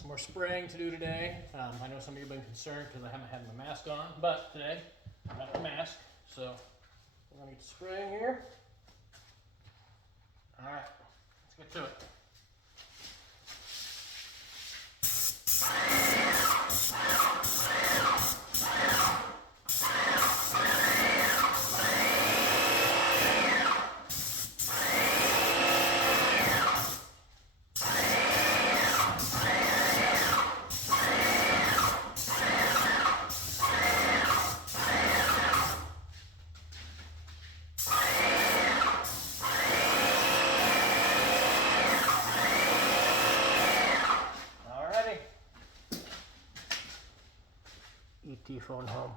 some more spraying to do today. I know some of you have been concerned because I haven't had my mask on, but today I got the mask, so we're gonna get spraying here. All right, let's get to it. ET phone home.